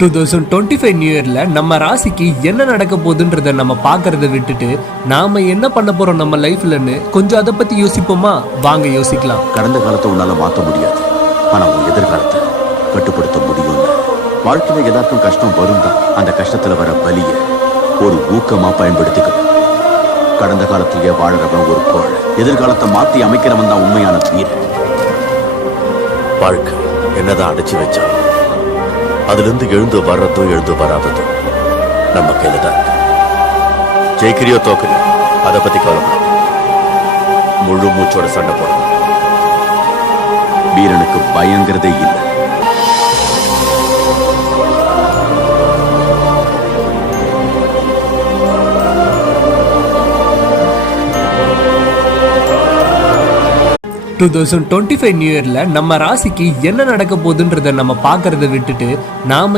2025 new இயர்ல நம்ம ராசிக்கு என்ன நடக்க போகுதுன்றத நம்ம பார்க்கறத விட்டுட்டு நாம என்ன பண்ண போறோம் நம்ம லைஃப்லன்னு கொஞ்சம் அதை பத்தி யோசிப்போமா? வாங்க யோசிக்கலாம். கடந்த காலத்தை உன்னால மாற்ற முடியாது, ஆனா உன் எதிர்காலத்தை கட்டுப்படுத்த முடியும். வாழ்க்கையில எல்லாருக்கும் கஷ்டம் வரும் தான். அந்த கஷ்டத்துல வர வலிய ஒரு ஊக்கமா பயன்படுத்திக்கணும். கடந்த காலத்திலேயே வாழறவன் ஒரு கோழை, எதிர்காலத்தை மாத்தி அமைக்கிறவன் தான் உண்மையான வீரன். வாழ்க்கை என்னதான் அடைச்சு வச்சாலும் அதுல இருந்து எழுந்து வர்றதும் எழுந்து வராததும் நம்ம கையில தான் இருக்கு. ஜெயிக்கிறியோ தோக்குறியோ அதை பத்தி கவலைப்பட, முழு மூச்சோட சண்டை போடணும். வீரனுக்கு பயங்கிறதே இல்லை. டூ 2025 நியூ இயர்ல நம்ம ராசிக்கு என்ன நடக்க போகுதுன்றத நம்ம பார்க்கறத விட்டுட்டு நாம